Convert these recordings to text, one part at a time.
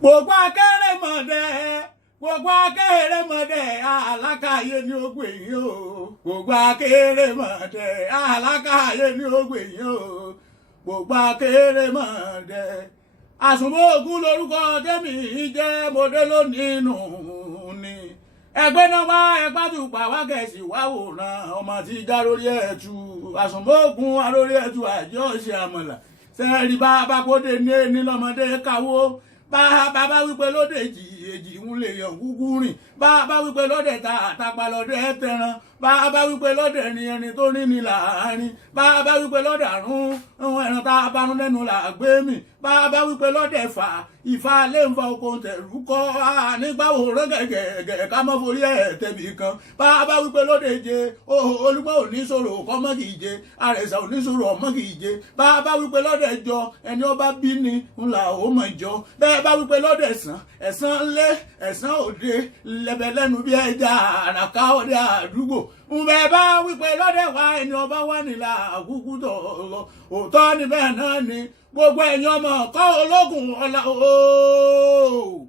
gbogbo akérèmọdé gbogbo akérèmọdé alákàyè ní ogbè yìí o gbogbo akérèmọdé alákàyè ní ogbè yìí o gbogbo akérèmọdé àsùnmọ́ògùn lórúkọ tẹ́mi jẹ́ mọdé lónìí nù ní ẹgbẹ́ náà wá ẹgbàdùpà wá kẹ̀sì wá wòran ọmọ tí já lórí ẹ̀tù àsùnmọ́ògùn alórí ẹ̀tù àjọ ṣe àmọ̀là sẹ́ẹ̀rì bá kóde ní lọ́mọdé káwó bá wípé lóde èjì ń lè yàn gúgú rìn bá wípé lóde tàpá lóde tẹran bá wípé lóde ẹni tó ní ní láàárín bá wípé lóde àrùn ẹran tá a bá rún lẹ́nu là gbé mì bá wípé lóde ìfà lè ń fa oko tẹ̀rù kọ́ nígbà òórùn gẹ̀gẹ̀ ká mọ́ forí ẹ̀ tẹ̀bì kan bá wípé lóde jẹ olúgbọ́ oníṣòro ọmọ kì í jẹ àrẹ̀sà oníṣòro ọmọ kì í jẹ bá wípé lóde jọ ẹni ọba bí ni ńlá ó mọ̀ jọ bẹ́ẹ̀ bá wípé lóde ẹ̀sán lé ẹ̀sán òde lẹ́bẹ̀ lẹ́nu bí ẹja àràká ọdẹ àdúgbò ǹbẹ̀ bá wípé lóde wá ẹni ọba wà nílà àkúkú tọ̀ lọ òótọ́ níbẹ̀ náà ni gbogbo ẹ̀yin ọmọ kọ́ ológun ọlá ooo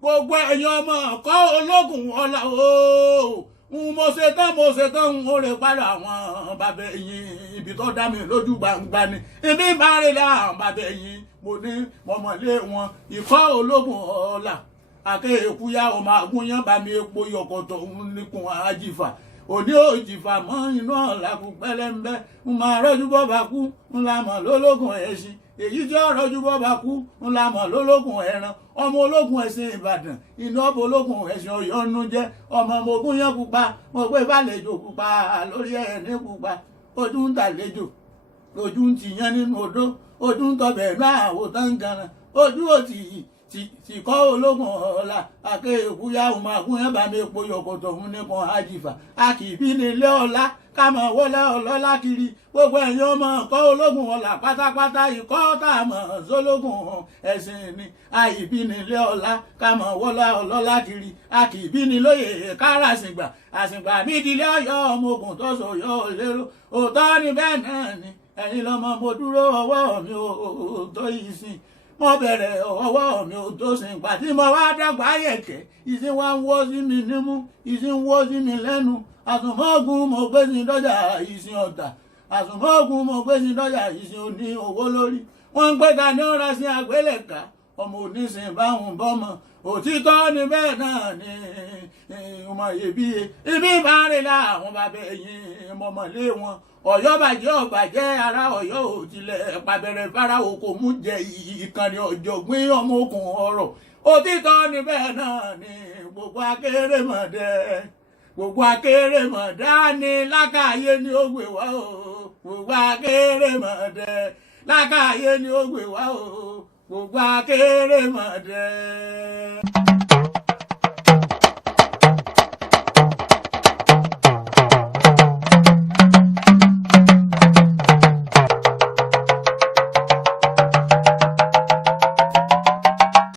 gbogbo ẹ̀yin ọmọ kọ́ ológun ọlá ooo mo ṣe tán n ó lè padà àwọn bàbá ẹ̀yìn ibi tó dá mi lójú gbangba ni ibi bá rí láwọn bàbá ẹ̀yìn mo ní mọ̀mọ́lé wọn ìkọ́ ológun ọlá akéèkúyà ọmọ àgúnyán bá mi epo yọkọ̀tọ̀ ń níkun àjìfà òní òjìfà mọ́ iná làkú pẹ́lẹ́ńbẹ́ ń máa rọ́jú bọ́ bá kú ń la mọ̀ lólógùn ẹ̀sìn èyí tí ọ̀rọ̀ ju bọ́ bá kú ń la mọ̀ lólógùn ẹran ọmọ ológun ẹ̀sìn ìbàdàn iná ọ̀bọ ológun ẹ̀sìn ọ̀yọ́nú jẹ́ ọmọ ogun yẹn pupa mo gbé bàlejò pupa lórí ẹ̀ní pupa ojú ń tàlejò ojú ń tìyàn nínú odó ojú ń tọbẹ̀ náà wò tán ganan ojú ò tí kọ́ ológun ọ̀la akéèkúyà ọmọ àgúnyán bá mi epo yọkọ̀tọ̀ fún nípọn àjìfà a kì í bí ní ilé ọlá ká mọ̀ wọlé ọlọ́lá kiri gbogbo ẹ̀yin ọmọ kọ́ ológun ọ̀la pátápátá ikọ́ tá a mọ̀ sólógun ẹ̀sìn ni àìbí ní ilé ọlá ká mọ̀ wọlé ọlọ́lá kiri a kì í bí ní lóye kára àsìngbà nídìílé ọ̀yọ́ ọmọ ogun tó sọ yọ lérò òótọ́ ni bẹ́ẹ̀ náà ni ẹ̀yin lọ́mọ mo dúró ọwọ́ mi ò tó yìí sìn mo bẹ̀rẹ̀ ọwọ́ mi ò tó sìn pàtí mo wá dàgbà yẹ̀kẹ́ ìsìn wá ń wọ́ sí mi nímú ìsìn ń wọ́ sí mi lẹ́nu àsùnmọ́ògùn mo gbé sí dọ́jà ìsìn ọ̀tà àsùnmọ́ògùn mo gbé sí dọ́jà ìsìn òní owó lórí wọ́n ń gbé ga ní ọ̀rá sí àgbélẹ̀ká ọmọ onísìn báwọn bọ́mọ òtítọ́ ni bẹ́ẹ̀ náà ni ọmọ iyebíye ibi ìbáre láwọn bàbá ẹ̀yìn mọ̀mọ́lé wọn ọ̀yọ́ bàjẹ́ ọ̀bàjẹ́ ara ọ̀yọ́ ò tilẹ̀ pàbẹ̀rẹ̀ fáráwò kò mú jẹ ìkànnì ọ̀jọ̀gbìn ọmọ okùn ọ̀rọ̀ òtítọ́ ni bẹ́ẹ̀ náà ni gbogbo akérèmọdé ni lákàyè ni ó gbé wá o gbogbo akérèmọdé lákàyè ni ó gbé wá o gbogbo akérèmọdé.